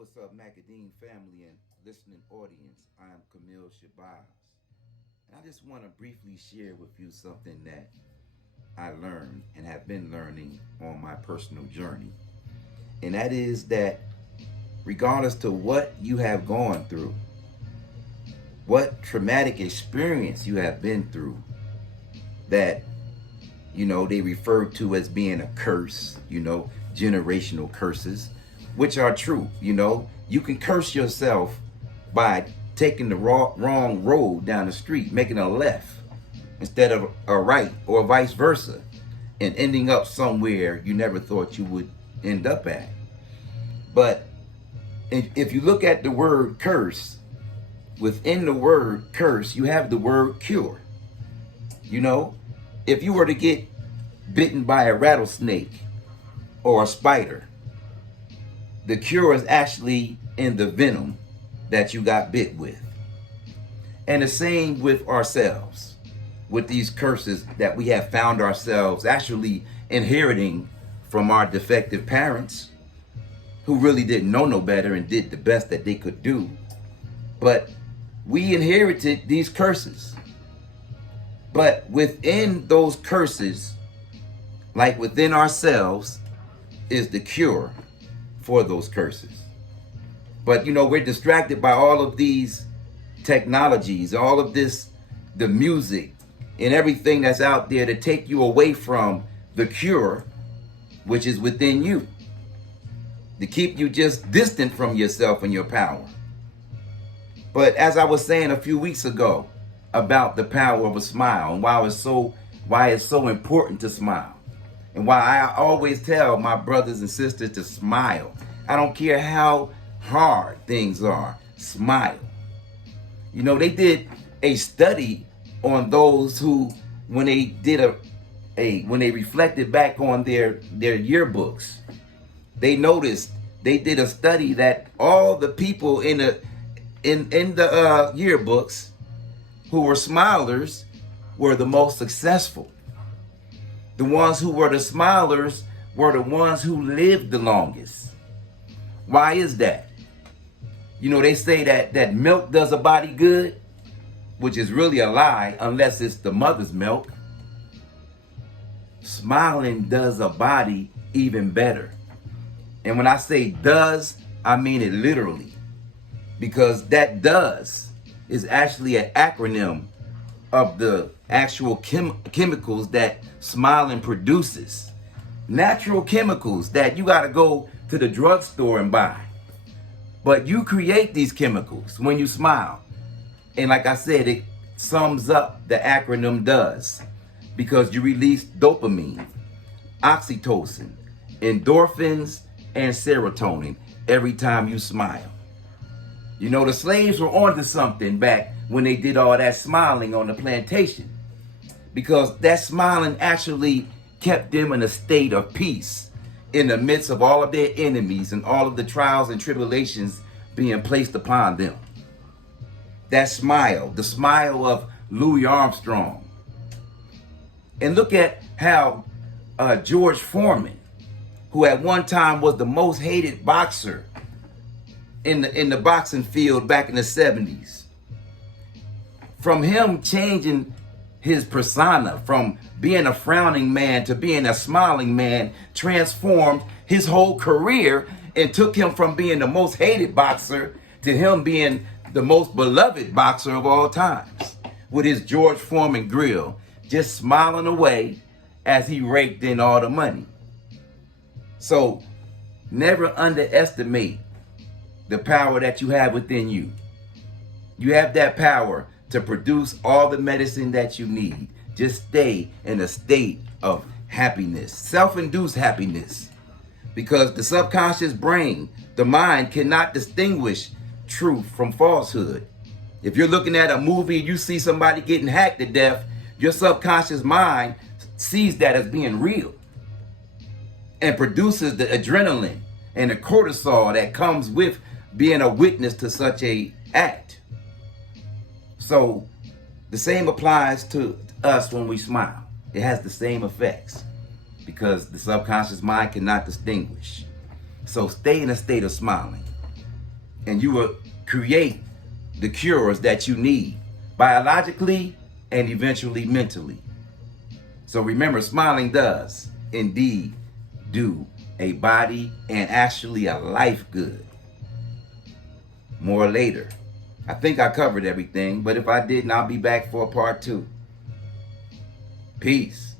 What's up, Macadine family and listening audience? I am Camille Shabazz. And I just want to briefly share with you something that I learned and have been learning on my personal journey. And that is that regardless to what you have gone through, what traumatic experience you have been through, that they refer to as being a curse, generational curses, which are true. You can curse yourself by taking the wrong road down the street, making a left instead of a right, or vice versa, and ending up somewhere you never thought you would end up at. But if you look at the word curse, within the word curse, you have the word cure. If you were to get bitten by a rattlesnake or a spider, the cure is actually in the venom that you got bit with. And the same with ourselves, with these curses that we have found ourselves actually inheriting from our defective parents, who really didn't know no better and did the best that they could do. But we inherited these curses. But within those curses, like within ourselves, is the cure for those curses. But we're distracted by all of these technologies, all of this, the music and everything that's out there to take you away from the cure, which is within you, to keep you just distant from yourself and your power. But as I was saying a few weeks ago about the power of a smile, and why it's so important to smile, and why I always tell my brothers and sisters to smile. I don't care how hard things are, smile. They did a study on those who, when they did when they reflected back on their yearbooks, they noticed, they did a study that all the people in the yearbooks who were smilers were the most successful. The ones who were the smilers were the ones who lived the longest. Why is that? They say that milk does a body good, which is really a lie unless it's the mother's milk. Smiling does a body even better. And when I say does, I mean it literally. Because that does is actually an acronym of the actual chemicals that smiling produces. Natural chemicals that you got to go to the drugstore and buy. But you create these chemicals when you smile. And like I said, it sums up the acronym DOES, because you release dopamine, oxytocin, endorphins, and serotonin every time you smile. The slaves were onto something back when they did all that smiling on the plantation, because that smiling actually kept them in a state of peace in the midst of all of their enemies and all of the trials and tribulations being placed upon them. That smile, the smile of Louis Armstrong. And look at how George Foreman, who at one time was the most hated boxer in the boxing field back in the 70s, from him changing his persona from being a frowning man to being a smiling man, transformed his whole career and took him from being the most hated boxer to him being the most beloved boxer of all times, with his George Foreman grill, just smiling away as he raked in all the money. So never underestimate the power that you have within you. You have that power to produce all the medicine that you need. Just stay in a state of happiness, self-induced happiness, because the subconscious brain, the mind, cannot distinguish truth from falsehood. If you're looking at a movie, you see somebody getting hacked to death, your subconscious mind sees that as being real and produces the adrenaline and the cortisol that comes with being a witness to such a act. So the same applies to us when we smile. It has the same effects because the subconscious mind cannot distinguish. So stay in a state of smiling. and you will create the cures that you need biologically and eventually mentally. So remember, smiling does indeed do a body and actually a life good. More later. I think I covered everything, but if I didn't, I'll be back for a part 2. Peace.